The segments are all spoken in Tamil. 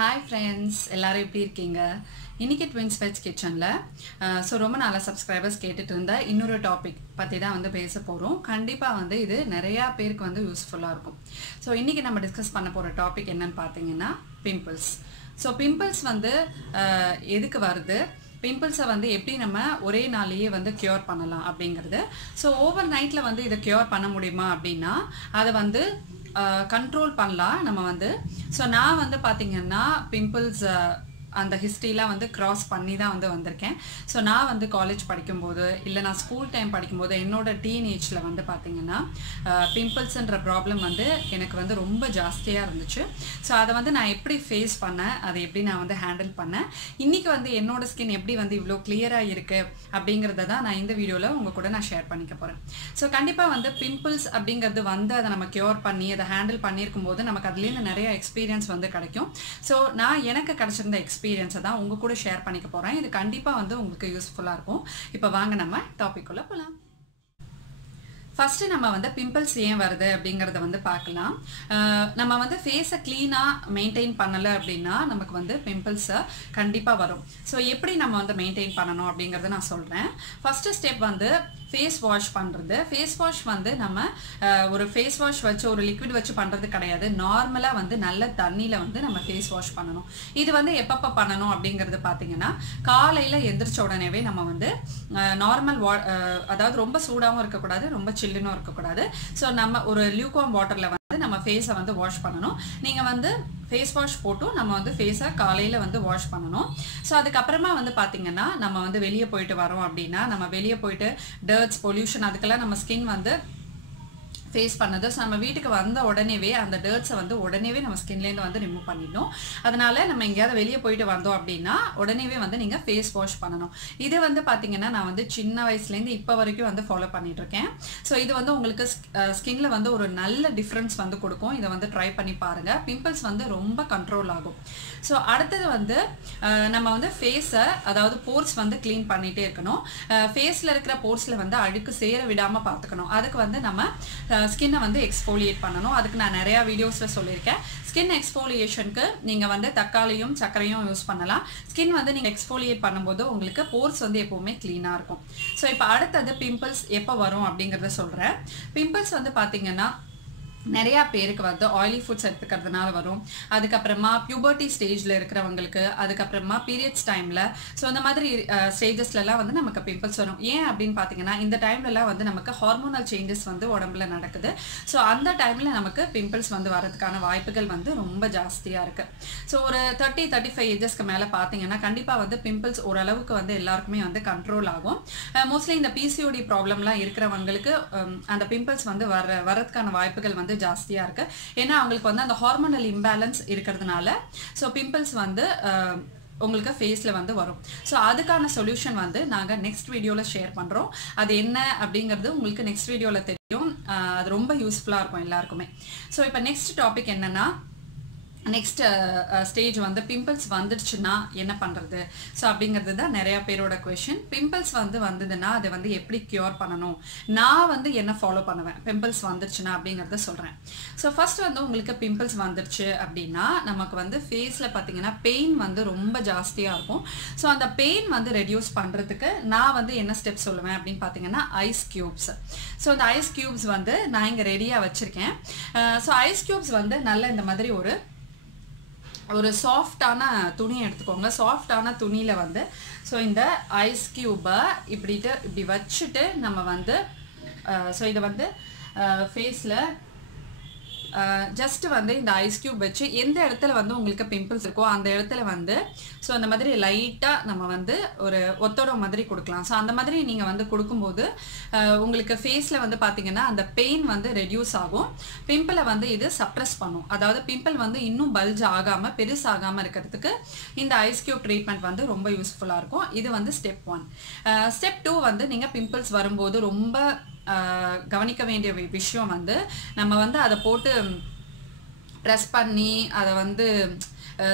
Hi friends, எல்லாரும் எப்படி இருக்கீங்க? இன்னைக்கு Twins Veg Kitchenல ரொம்ப நாளா subscribers கேட்டுட்டு இருந்த இன்னொரு டாபிக் பத்தி தான் வந்து பேச போறோம். கண்டிப்பா வந்து இது நிறைய பேருக்கு வந்து யூஸ்ஃபுல்லா இருக்கும். சோ இன்னைக்கு நம்ம டிஸ்கஸ் பண்ண போற டாபிக் என்னன்னு பாத்தீங்கன்னா pimples. சோ pimples வந்து எதுக்கு வருது? பிம்பிள்ஸை வந்து எப்படி நம்ம ஒரே நாளையே வந்து கியூர் பண்ணலாம் அப்படிங்கிறது. ஸோ ஓவர் நைட்டில் வந்து இதை கியூர் பண்ண முடியுமா அப்படின்னா அதை வந்து கண்ட்ரோல் பண்ணலாம் நம்ம வந்து. ஸோ நான் வந்து பார்த்திங்கன்னா பிம்பிள்ஸ் அந்த ஹிஸ்ட்ரிலாம் வந்து கிராஸ் பண்ணி தான் வந்து வந்திருக்கேன். ஸோ நான் வந்து காலேஜ் படிக்கும்போது இல்லை நான் ஸ்கூல் டைம் படிக்கும்போது என்னோட டீனேஜில் வந்து பார்த்திங்கன்னா பிம்பிள்ஸ்ன்ற ப்ராப்ளம் வந்து எனக்கு வந்து ரொம்ப ஜாஸ்தியாக இருந்துச்சு. ஸோ அதை வந்து நான் எப்படி ஃபேஸ் பண்ணேன், அதை எப்படி நான் வந்து ஹேண்டில் பண்ணேன், இன்றைக்கி வந்து என்னோடய ஸ்கின் எப்படி வந்து இவ்வளோ கிளியராக இருக்குது அப்படிங்கிறத தான் நான் இந்த வீடியோவில் உங்கள் கூட நான் ஷேர் பண்ணிக்க போகிறேன். ஸோ கண்டிப்பாக வந்து பிம்பிள்ஸ் அப்படிங்கிறது வந்து அதை நம்ம கியூர் பண்ணி அதை ஹேண்டில் பண்ணியிருக்கும் போது நமக்கு அதுலேருந்து நிறைய எக்ஸ்பீரியன்ஸ் வந்து கிடைக்கும். ஸோ நான் எனக்கு கிடச்சிருந்த எக்ஸ்பீரியன்ஸை தான் உங்கள் கூட ஷேர் பண்ணிக்க போகிறேன். இது கண்டிப்பாக வந்து உங்களுக்கு யூஸ்ஃபுல்லாக இருக்கும். இப்போ வாங்க நம்ம டாபிக் உள்ள போகலாம். ஃபர்ஸ்ட் நம்ம வந்து பிம்பிள்ஸ் ஏன் வருது அப்படிங்கிறத வந்து பார்க்கலாம். நம்ம வந்து ஃபேஸை க்ளீனாக மெயின்டைன் பண்ணலை அப்படின்னா நமக்கு வந்து பிம்பிள்ஸை கண்டிப்பாக வரும். ஸோ எப்படி நம்ம வந்து மெயின்டைன் பண்ணணும் அப்படிங்கிறத நான் சொல்கிறேன். ஃபர்ஸ்ட் ஸ்டெப் வந்து ஃபேஸ் வாஷ் பண்ணுறது. ஃபேஸ் வாஷ் வந்து நம்ம ஒரு ஃபேஸ் வாஷ் வச்சு ஒரு லிக்விட் வச்சு பண்ணுறது கிடையாது. நார்மலாக வந்து நல்ல தண்ணியில் வந்து நம்ம ஃபேஸ் வாஷ் பண்ணணும். இது வந்து எப்பப்போ பண்ணணும் அப்படிங்கிறது பார்த்தீங்கன்னா காலையில் எந்திரிச்ச உடனேவே நம்ம வந்து நார்மல் அதாவது ரொம்ப சூடாகவும் இருக்கக்கூடாது, ரொம்ப சில்லுன்னு இருக்கக்கூடாது. ஸோ நம்ம ஒரு லியூக்வார்ம் வாட்டரில் வந்து நம்ம ஃபேஸை வந்து வாஷ் பண்ணணும். நீங்கள் வந்து ஃபேஸ் வாஷ் போட்டும் நம்ம வந்து ஃபேஸை காலையில் வந்து வாஷ் பண்ணணும். ஸோ அதுக்கப்புறமா வந்து பார்த்திங்கன்னா நம்ம வந்து வெளியே போயிட்டு வரோம் அப்படின்னா நம்ம வெளியே போயிட்டு டர்ட்ஸ் பொல்யூஷன் அதுக்கெல்லாம் நம்ம ஸ்கின் வந்து ஃபேஸ் பண்ணது. ஸோ நம்ம வீட்டுக்கு வந்த உடனேவே அந்த டர்ட்ஸை வந்து உடனேவே நம்ம ஸ்கின்லேருந்து வந்து ரிமூவ் பண்ணிடணும். அதனால நம்ம எங்கேயாவது வெளியே போயிட்டு வந்தோம் அப்படின்னா உடனேவே வந்து நீங்கள் ஃபேஸ் வாஷ் பண்ணணும். இது வந்து பார்த்தீங்கன்னா நான் வந்து சின்ன வயசுலேருந்து இப்போ வரைக்கும் வந்து ஃபாலோ பண்ணிட்டு இருக்கேன். ஸோ இது வந்து உங்களுக்கு ஸ்கின்ல வந்து ஒரு நல்ல டிஃப்ரென்ஸ் வந்து கொடுக்கும். இதை வந்து ட்ரை பண்ணி பாருங்கள். பிம்பிள்ஸ் வந்து ரொம்ப கண்ட்ரோல் ஆகும். ஸோ அடுத்தது வந்து நம்ம வந்து ஃபேஸை அதாவது போர்ஸ் வந்து க்ளீன் பண்ணிகிட்டே இருக்கணும். ஃபேஸில் இருக்கிற போர்ஸில் வந்து அழுக்கு சேர விடாமல் பார்த்துக்கணும். அதுக்கு வந்து நம்ம ஸ்கின்னை வந்து எக்ஸ்ஃபோலியேட் பண்ணணும். அதுக்கு நான் நிறையா வீடியோஸில் சொல்லியிருக்கேன். ஸ்கின் எக்ஸ்ஃபோலியேஷனுக்கு நீங்கள் வந்து தக்காளியும் சர்க்கரையும் யூஸ் பண்ணலாம். ஸ்கின் வந்து நீங்கள் எக்ஸ்ஃபோலியேட் பண்ணும்போது உங்களுக்கு போர்ஸ் வந்து எப்போவுமே க்ளீனாக இருக்கும். ஸோ இப்போ அடுத்தது பிம்பிள்ஸ் எப்போ வரும் அப்படிங்கிறத சொல்கிறேன். பிம்பிள்ஸ் வந்து பார்த்தீங்கன்னா நிறையா பேருக்கு வந்து ஆயிலி ஃபுட்ஸ் எடுத்துக்கிறதுனால வரும். அதுக்கப்புறமா பியூபர்ட்டி ஸ்டேஜில் இருக்கிறவங்களுக்கு, அதுக்கப்புறமா பீரியட்ஸ் டைமில், ஸோ அந்த மாதிரி ஸ்டேஜஸ்லலாம் வந்து நமக்கு பிம்பிள்ஸ் வரும். ஏன் அப்படின்னு பார்த்தீங்கன்னா இந்த டைம்லலாம் வந்து நமக்கு ஹார்மோனல் சேஞ்சஸ் வந்து உடம்புல நடக்குது. ஸோ அந்த டைமில் நமக்கு பிம்பிள்ஸ் வந்து வரதுக்கான வாய்ப்புகள் வந்து ரொம்ப ஜாஸ்தியாக இருக்குது. ஸோ ஒரு 30-35 ஏஜஸ்க்கு மேலே பார்த்தீங்கன்னா கண்டிப்பாக வந்து பிம்பிள்ஸ் ஓரளவுக்கு வந்து எல்லாருக்குமே வந்து கண்ட்ரோல் ஆகும். மோஸ்ட்லி இந்த பிசிஓடி ப்ராப்ளம்லாம் இருக்கிறவங்களுக்கு அந்த பிம்பிள்ஸ் வந்து வரதுக்கான வாய்ப்புகள் வந்து ஜாஸ்தியா இருக்கு. ஏன்னா அவங்களுக்கு வந்து அந்த ஹார்மோனல் இம்பேலன்ஸ் இருக்கிறதுனால ஸோ பிம்பிள்ஸ் வந்து உங்களுக்கு ஃபேஸில் வந்து வரும். ஸோ அதுக்கான சொல்யூஷன் வந்து நாங்கள் நெக்ஸ்ட் வீடியோவில் ஷேர் பண்ணுறோம். அது என்ன அப்படிங்கிறது உங்களுக்கு நெக்ஸ்ட் வீடியோவில் தெரியும். அது ரொம்ப யூஸ்ஃபுல்லாக இருக்கும் எல்லாருக்குமே. ஸோ இப்போ நெக்ஸ்ட் டாபிக் என்னன்னா நெக்ஸ்ட் ஸ்டேஜ் வந்து பிம்பிள்ஸ் வந்துடுச்சுன்னா என்ன பண்ணுறது. ஸோ அப்படிங்கிறது தான் நிறையா பேரோட கொஷின். பிம்பிள்ஸ் வந்து வந்ததுன்னா அதை வந்து எப்படி க்யூர் பண்ணணும், நான் வந்து என்ன ஃபாலோ பண்ணுவேன் பிம்பிள்ஸ் வந்துடுச்சுன்னா அப்படிங்கிறத சொல்கிறேன். ஸோ ஃபர்ஸ்ட் வந்து உங்களுக்கு பிம்பிள்ஸ் வந்துடுச்சு அப்படின்னா நமக்கு வந்து ஃபேஸில் பார்த்தீங்கன்னா பெயின் வந்து ரொம்ப ஜாஸ்தியாக இருக்கும். ஸோ அந்த பெயின் வந்து ரெடியூஸ் பண்ணுறதுக்கு நான் வந்து என்ன ஸ்டெப் சொல்லுவேன் அப்படின்னு பார்த்தீங்கன்னா ஐஸ் க்யூப்ஸ். ஸோ அந்த ஐஸ் க்யூப்ஸ் வந்து நான் இங்கே ரெடியாக வச்சுருக்கேன். ஸோ ஐஸ் க்யூப்ஸ் வந்து நல்ல இந்த மாதிரி ஒரு சாஃப்டான துணியை எடுத்துக்கோங்க. சாஃப்டான துணியில் வந்து ஸோ இந்த ஐஸ் க்யூபை இப்படி வச்சுட்டு நம்ம வந்து ஸோ இதை வந்து ஃபேஸில் ஜஸ்ட் வந்து இந்த ஐஸ் க்யூப் வச்சு எந்த இடத்துல வந்து உங்களுக்கு பிம்பிள்ஸ் இருக்கோ அந்த இடத்துல வந்து ஸோ அந்த மாதிரி லைட்டாக நம்ம வந்து ஒரு ஒத்தோட மாதிரி கொடுக்கலாம். ஸோ அந்த மாதிரி நீங்கள் வந்து கொடுக்கும்போது உங்களுக்கு ஃபேஸில் வந்து பார்த்தீங்கன்னா அந்த பெயின் வந்து ரெடியூஸ் ஆகும். பிம்பிளை வந்து இது சப்ரஸ் பண்ணும். அதாவது பிம்பிள் வந்து இன்னும் பல்ஜ் ஆகாமல் பெருசாகாமல் இருக்கிறதுக்கு இந்த ஐஸ் க்யூப் ட்ரீட்மெண்ட் வந்து ரொம்ப யூஸ்ஃபுல்லாக இருக்கும். இது வந்து ஸ்டெப் 1. ஸ்டெப் 2 வந்து நீங்கள் பிம்பிள்ஸ் வரும்போது ரொம்ப கவனிக்க வேண்டிய விஷயம் வந்து நம்ம வந்து அதை போட்டு ப்ரெஸ் பண்ணி அதை வந்து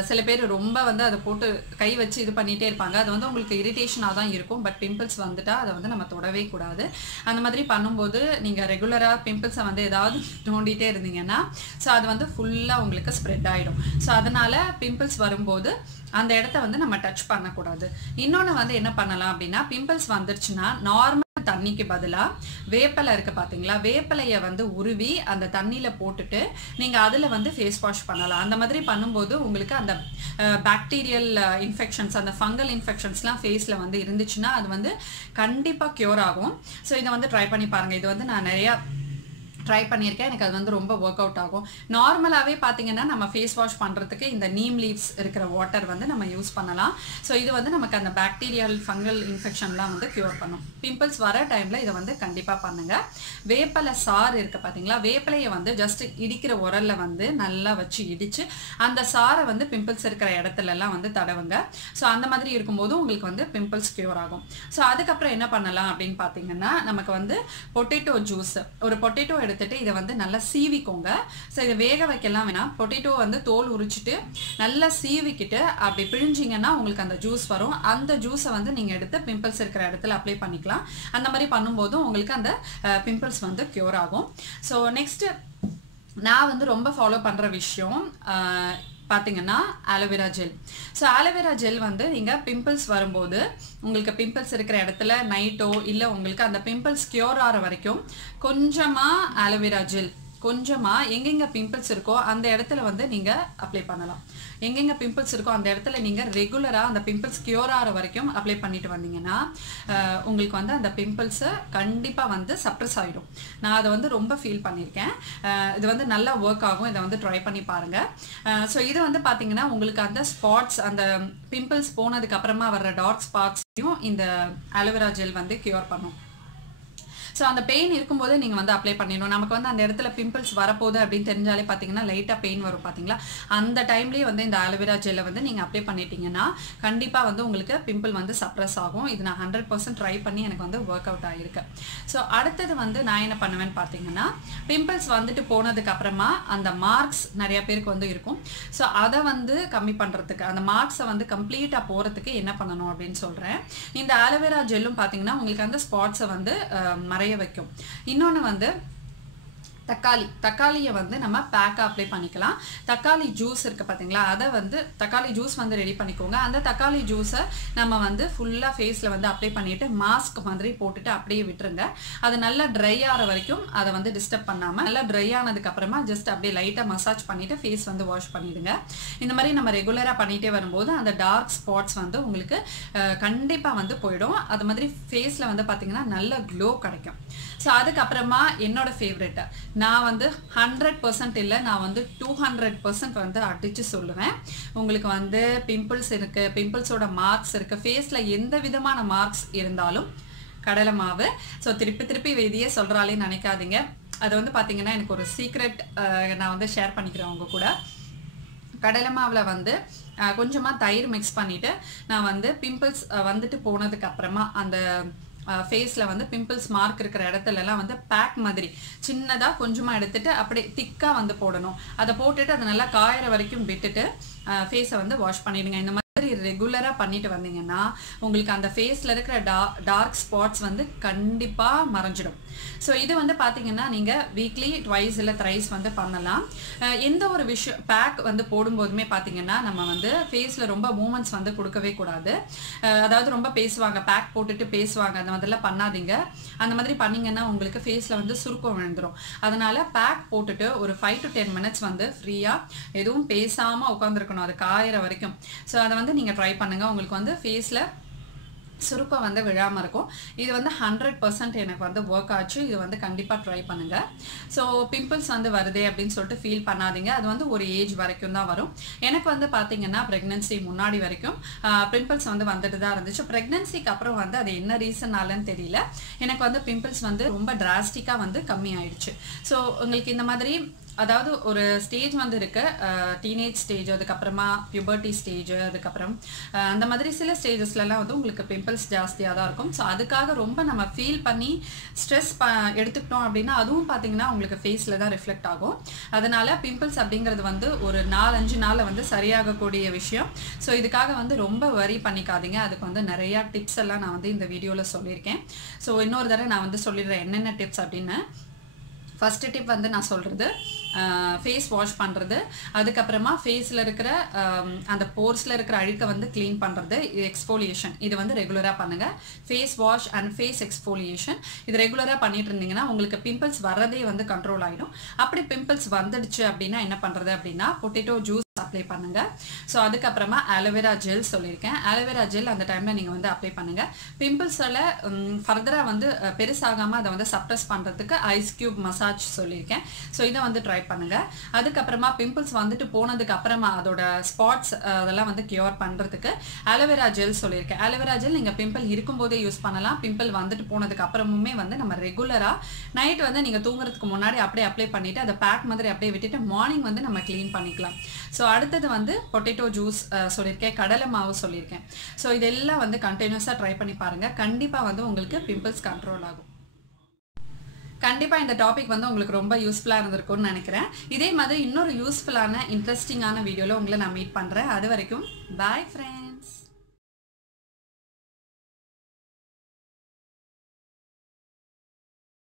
சில பேர் ரொம்ப வந்து அதை போட்டு கை வச்சு இது பண்ணிகிட்டே இருப்பாங்க. அது வந்து உங்களுக்கு இரிட்டேஷனாக தான் இருக்கும். பட் பிம்பிள்ஸ் வந்துட்டால் அதை வந்து நம்ம தொடவே கூடாது. அந்த மாதிரி பண்ணும்போது நீங்கள் ரெகுலராக பிம்பிள்ஸை வந்து ஏதாவது தோண்டிகிட்டே இருந்தீங்கன்னா ஸோ அது வந்து ஃபுல்லாக உங்களுக்கு ஸ்ப்ரெட் ஆகிடும். ஸோ அதனால் பிம்பிள்ஸ் வரும்போது அந்த இடத்த வந்து நம்ம டச் பண்ணக்கூடாது. இன்னொன்று வந்து என்ன பண்ணலாம் அப்படின்னா, பிம்பிள்ஸ் வந்துருச்சுன்னா நார்மல் தண்ணிக்கு பதிலாக வேப்பலை இருக்குது பார்த்தீங்களா, வேப்பலையை வந்து உருவி அந்த தண்ணியில் போட்டுட்டு நீங்கள் அதில் வந்து ஃபேஸ் வாஷ் பண்ணலாம். அந்த மாதிரி பண்ணும்போது உங்களுக்கு அந்த பாக்டீரியல் இன்ஃபெக்ஷன்ஸ், அந்த ஃபங்கல் இன்ஃபெக்ஷன்ஸ்லாம் ஃபேஸில் வந்து இருந்துச்சுன்னா அது வந்து கண்டிப்பாக க்யூர் ஆகும். ஸோ இதை வந்து ட்ரை பண்ணி பாருங்கள். இது வந்து நான் நிறையா ட்ரை பண்ணியிருக்கேன். எனக்கு அது வந்து ரொம்ப ஒர்க் அவுட் ஆகும். நார்மலாகவே பார்த்தீங்கன்னா நம்ம ஃபேஸ் வாஷ் பண்ணுறதுக்கு இந்த நீம் லீவ்ஸ் இருக்கிற வாட்டர் வந்து நம்ம யூஸ் பண்ணலாம். ஸோ இது வந்து நமக்கு அந்த பாக்டீரியல் ஃபங்கல் இன்ஃபெக்ஷன்லாம் வந்து க்யூர் பண்ணும். பிம்பிள்ஸ் வர டைமில் இதை வந்து கண்டிப்பாக பண்ணுங்கள். வேப்பலை சாறு இருக்குது பார்த்தீங்களா, வேப்பலையை வந்து ஜஸ்ட் இடிக்கிற உரலில் வந்து நல்லா வச்சு இடித்து அந்த சாரை வந்து பிம்பிள்ஸ் இருக்கிற இடத்துலலாம் வந்து தடவுங்க. ஸோ அந்த மாதிரி இருக்கும்போது உங்களுக்கு வந்து பிம்பிள்ஸ் க்யூர் ஆகும். ஸோ அதுக்கப்புறம் என்ன பண்ணலாம் அப்படின்னு பார்த்தீங்கன்னா, நமக்கு வந்து பொட்டேட்டோ ஜூஸ், ஒரு பொட்டேட்டோ எடுத்துட்டு இதை வந்து நல்லா சீவிக்கோங்க. ஸோ இதை வேக வைக்கலாம் வேணாம். பொட்டேட்டோ வந்து தோல் உரிச்சிட்டு நல்லா சீவிக்கிட்டு அப்படி பிழிஞ்சிங்கன்னா உங்களுக்கு அந்த ஜூஸ் வரும். அந்த ஜூஸை வந்து நீங்கள் எடுத்து பிம்பிள்ஸ் இருக்கிற இடத்துல அப்ளை பண்ணிக்கலாம். அந்த மாதிரி பண்ணும்போதும் உங்களுக்கு அந்த பிம்பிள்ஸ் வந்து க்யூர் ஆகும். ஸோ நெக்ஸ்ட்டு நான் வந்து ரொம்ப ஃபாலோ பண்ணுற விஷயம் பார்த்தீங்கன்னா aloe vera gel. So aloe vera gel வந்து நீங்கள் பிம்பிள்ஸ் வரும்போது உங்களுக்கு பிம்பிள்ஸ் இருக்கிற இடத்துல நைட்டோ இல்லை உங்களுக்கு அந்த பிம்பிள்ஸ் க்யூர் ஆகிற வரைக்கும் கொஞ்சமாக ஆலோவேரா ஜெல் கொஞ்சமாக எங்கெங்கே பிம்பிள்ஸ் இருக்கோ அந்த இடத்துல வந்து நீங்கள் அப்ளை பண்ணலாம். எங்கெங்கே பிம்பிள்ஸ் இருக்கோ அந்த இடத்துல நீங்கள் ரெகுலராக அந்த பிம்பிள்ஸ் க்யூர் ஆகிற வரைக்கும் அப்ளை பண்ணிட்டு வந்தீங்கன்னா உங்களுக்கு வந்து அந்த பிம்பிள்ஸை கண்டிப்பாக வந்து சப்ரஸ் ஆகிடும். நான் அதை வந்து ரொம்ப ஃபீல் பண்ணியிருக்கேன். இது வந்து நல்லா ஒர்க் ஆகும். இதை வந்து ட்ரை பண்ணி பாருங்கள். ஸோ இது வந்து பார்த்தீங்கன்னா உங்களுக்கு அந்த ஸ்பாட்ஸ், அந்த பிம்பிள்ஸ் போனதுக்கு அப்புறமா வர்ற டார்க் ஸ்பாட்ஸையும் இந்த ஆலோவேரா ஜெல் வந்து க்யூர் பண்ணும். ஸோ அந்த பெயின் இருக்கும்போதே நீங்கள் வந்து அப்ளை பண்ணிடணும். நமக்கு வந்து அந்த இடத்துல பிம்பிள்ஸ் வரப்போகுது அப்படின்னு தெரிஞ்சாலே பார்த்தீங்கன்னா லைட்டாக பெயின் வரும் பார்த்தீங்களா, அந்த டைம்லேயே வந்து இந்த ஆலோவேரா ஜெல்லை வந்து நீங்கள் அப்ளை பண்ணிட்டீங்கன்னா கண்டிப்பாக வந்து உங்களுக்கு பிம்பிள் வந்து சப்ரஸ் ஆகும். இது நான் 100% ட்ரை பண்ணி எனக்கு வந்து ஒர்க் அவுட் ஆகிருக்கு. ஸோ அடுத்தது வந்து நான் என்ன பண்ணுவேன்னு பார்த்தீங்கன்னா, பிம்பிள்ஸ் வந்துட்டு போனதுக்கு அப்புறமா அந்த மார்க்ஸ் நிறைய பேருக்கு வந்து இருக்கும். ஸோ அதை வந்து கம்மி பண்ணுறதுக்கு, அந்த மார்க்ஸை வந்து கம்ப்ளீட்டாக போகிறதுக்கு என்ன பண்ணணும் அப்படின்னு சொல்கிறேன். இந்த ஆலோவேரா ஜெல்லும் பார்த்தீங்கன்னா உங்களுக்கு அந்த ஸ்பாட்ஸை வந்து மறைய வைக்கும். இன்னொன்று வந்து தக்காளியை வந்து நம்ம பேக்காக அப்ளை பண்ணிக்கலாம். தக்காளி ஜூஸ் இருக்குது பார்த்தீங்களா, அதை வந்து தக்காளி ஜூஸ் வந்து ரெடி பண்ணிக்கோங்க. அந்த தக்காளி ஜூஸை நம்ம வந்து ஃபுல்லாக ஃபேஸில் வந்து அப்ளை பண்ணிவிட்டு மாஸ்க் மாதிரி போட்டுட்டு அப்படியே விட்டுருங்க. அது நல்லா ட்ரை ஆகிற வரைக்கும் அதை வந்து டிஸ்டர்ப் பண்ணாமல் நல்லா ட்ரை ஆனதுக்கப்புறமா ஜஸ்ட் அப்படியே லைட்டாக மசாஜ் பண்ணிவிட்டு ஃபேஸ் வந்து வாஷ் பண்ணிவிடுங்க. இந்த மாதிரி நம்ம ரெகுலராக பண்ணிகிட்டே வரும்போது அந்த டார்க் ஸ்பாட்ஸ் வந்து உங்களுக்கு கண்டிப்பாக வந்து போயிடும். அது மாதிரி ஃபேஸில் வந்து பார்த்திங்கன்னா நல்ல க்ளோ கிடைக்கும். ஸோ அதுக்கப்புறமா என்னோட ஃபேவரெட், நான் வந்து 100% இல்லை, நான் வந்து 200% வந்து அடித்து சொல்லுவேன். உங்களுக்கு வந்து பிம்பிள்ஸ் இருக்குது, பிம்பிள்ஸோட மார்க்ஸ் இருக்குது, ஃபேஸில் எந்த விதமான மார்க்ஸ் இருந்தாலும் கடலை மாவு. ஸோ திருப்பி இதையே சொல்கிறாலே நினைக்காதீங்க. அது வந்து பார்த்திங்கன்னா எனக்கு ஒரு சீக்ரெட் நான் வந்து ஷேர் பண்ணிக்கிறேன் உங்க கூட. கடலை மாவில் வந்து கொஞ்சமாக தயிர் மிக்ஸ் பண்ணிவிட்டு நான் வந்து பிம்பிள்ஸ் வந்துட்டு போனதுக்கு அப்புறமா அந்த ஃபேஸில் வந்து பிம்பிள்ஸ் மார்க் இருக்கிற இடத்துலலாம் வந்து பேக் மாதிரி சின்னதாக கொஞ்சமாக எடுத்துகிட்டு அப்படியே திக்காக வந்து போடணும். அதை போட்டுட்டு அதை நல்லா காயிற வரைக்கும் விட்டுட்டு ஃபேஸை வந்து வாஷ் பண்ணிடுங்க. இந்த மாதிரி ரெகுலராக பண்ணிட்டு வந்தீங்கன்னா உங்களுக்கு அந்த ஃபேஸில் இருக்கிற டார்க் ஸ்பாட்ஸ் வந்து கண்டிப்பாக மறைஞ்சிடும். ஸோ இது வந்து பார்த்தீங்கன்னா நீங்கள் வீக்லி ட்வைஸ் இல்லை த்ரைஸ் வந்து பண்ணலாம். எந்த ஒரு விஷயம் பேக் வந்து போடும்போதுமே பார்த்தீங்கன்னா நம்ம வந்து ஃபேஸில் ரொம்ப மூமெண்ட்ஸ் வந்து கொடுக்கவே கூடாது. அதாவது ரொம்ப பேசுவாங்க, பேக் போட்டுட்டு பேசுவாங்க, அந்த மாதிரிலாம் பண்ணாதீங்க. அந்த மாதிரி பண்ணிங்கன்னா உங்களுக்கு ஃபேஸில் வந்து சுருக்கம் விழுந்துடும். அதனால் பேக் போட்டுட்டு ஒரு 5 to 10 minutes வந்து ஃப்ரீயாக எதுவும் பேசாமல் உட்காந்துருக்கணும், அது காயிற வரைக்கும். ஸோ அதை வந்து நீங்கள் ட்ரை பண்ணுங்கள். உங்களுக்கு வந்து ஃபேஸில் சுருக்கம் வந்து விழாமல் இருக்கும். இது வந்து 100% எனக்கு வந்து ஒர்க் ஆச்சு. இது வந்து கண்டிப்பாக ட்ரை பண்ணுங்கள். ஸோ பிம்பிள்ஸ் வந்து வருதே அப்படின்னு சொல்லிட்டு ஃபீல் பண்ணாதீங்க. அது வந்து ஒரு ஏஜ் வரைக்கும் தான் வரும். எனக்கு வந்து பார்த்தீங்கன்னா ப்ரெக்னன்சி முன்னாடி வரைக்கும் பிம்பிள்ஸ் வந்து வந்துட்டு தான் இருந்துச்சு. ப்ரெக்னன்சிக்கு அப்புறம் வந்து அது என்ன ரீசன்னாலன்னு தெரியல, எனக்கு வந்து பிம்பிள்ஸ் வந்து ரொம்ப டிராஸ்டிக்காக வந்து கம்மி ஆயிடுச்சு. ஸோ உங்களுக்கு இந்த மாதிரி அதாவது ஒரு ஸ்டேஜ் வந்து இருக்கு, டீனேஜ் ஸ்டேஜ், அதுக்கப்புறமா பியூபர்ட்டி ஸ்டேஜ், அதுக்கப்புறம் அந்த மாதிரி சில ஸ்டேஜஸ்லலாம் வந்து உங்களுக்கு பிம்பிள்ஸ் ஜாஸ்தியாக தான் இருக்கும். ஸோ அதுக்காக ரொம்ப நம்ம ஃபீல் பண்ணி ஸ்ட்ரெஸ் எடுத்துக்கிட்டோம் அப்படின்னா அதுவும் பார்த்தீங்கன்னா உங்களுக்கு ஃபேஸில் தான் ரிஃப்ளெக்ட் ஆகும். அதனால பிம்பிள்ஸ் அப்படிங்கிறது வந்து ஒரு 4-5 நாளில் வந்து சரியாகக்கூடிய விஷயம். ஸோ இதுக்காக வந்து ரொம்ப வரி பண்ணிக்காதீங்க. அதுக்கு வந்து நிறையா டிப்ஸ் எல்லாம் நான் வந்து இந்த வீடியோவில் சொல்லியிருக்கேன். ஸோ இன்னொரு தடவை நான் வந்து சொல்லிடுறேன் என்னென்ன டிப்ஸ் அப்படின்னு. ஃபஸ்ட்டு டிப் வந்து நான் சொல்கிறது ஃபேஸ் வாஷ் பண்ணுறது, அதுக்கப்புறமா ஃபேஸில் இருக்கிற அந்த போர்ஸில் இருக்கிற அழுக்கை வந்து க்ளீன் பண்ணுறது, எக்ஸ்ஃபோலியேஷன். இது வந்து ரெகுலராக பண்ணுங்கள். Face wash and face exfoliation இது ரெகுலராக பண்ணிட்டு இருந்தீங்கன்னா உங்களுக்கு பிம்பிள்ஸ் வர்றதே வந்து கண்ட்ரோல் ஆகிடும். அப்படி பிம்பிள்ஸ் வந்துடுச்சு அப்படின்னா என்ன பண்ணுறது அப்படின்னா பொட்டேட்டோ ஜூஸ் அப்ளை பண்ணுங்க. ஸோ அதுக்கப்புறமா ஆலோவேரா ஜெல் சொல்லியிருக்கேன். ஆலோவேரா ஜெல் அந்த டைமில் நீங்கள் வந்து அப்ளை பண்ணுங்கள். பிம்பிள்ஸில் ஃபர்தராக வந்து பெருசாகாமல் அதை வந்து சப்ரஸ் பண்ணுறதுக்கு ஐஸ் கியூப் மசாஜ் சொல்லியிருக்கேன். ஸோ இதை வந்து ட்ரை பண்ணுங்கள். அதுக்கப்புறமா பிம்பிள்ஸ் வந்துட்டு போனதுக்கு அப்புறமா அதோட ஸ்பாட்ஸ் அதெல்லாம் வந்து கியூர் பண்ணுறதுக்கு ஆலோவேரா ஜெல் சொல்லியிருக்கேன். ஆலோவேரா ஜெல் நீங்கள் பிம்பிள் இருக்கும்போதே யூஸ் பண்ணலாம். பிம்பிள் வந்துட்டு போனதுக்கு அப்புறமுமே வந்து நம்ம ரெகுலராக நைட் வந்து நீங்கள் தூங்குறதுக்கு முன்னாடி அப்படியே அப்ளை பண்ணிவிட்டு அதை பேக் மாதிரி அப்படியே விட்டுட்டு மார்னிங் வந்து நம்ம க்ளீன் பண்ணிக்கலாம். ஸோ அடுத்தது வந்து பொட்டேட்டோ ஜூஸ் சொல்லியிருக்கேன், கடலை மாவு சொல்லியிருக்கேன். ஸோ இதெல்லாம் வந்து கண்டினியூஸாக ட்ரை பண்ணி பாருங்கள். கண்டிப்பாக வந்து உங்களுக்கு பிம்பிள்ஸ் கண்ட்ரோல் ஆகும். கண்டிப்பாக இந்த டாபிக் வந்து உங்களுக்கு ரொம்ப யூஸ்ஃபுல்லாக இருந்திருக்கும்னு நினைக்கிறேன். இதே மாதிரி இன்னொரு யூஸ்ஃபுல்லான இன்ட்ரெஸ்டிங்கான வீடியோவில் உங்களை நான் மீட் பண்ணுறேன். அது வரைக்கும் பாய் ஃப்ரெண்ட்ஸ்.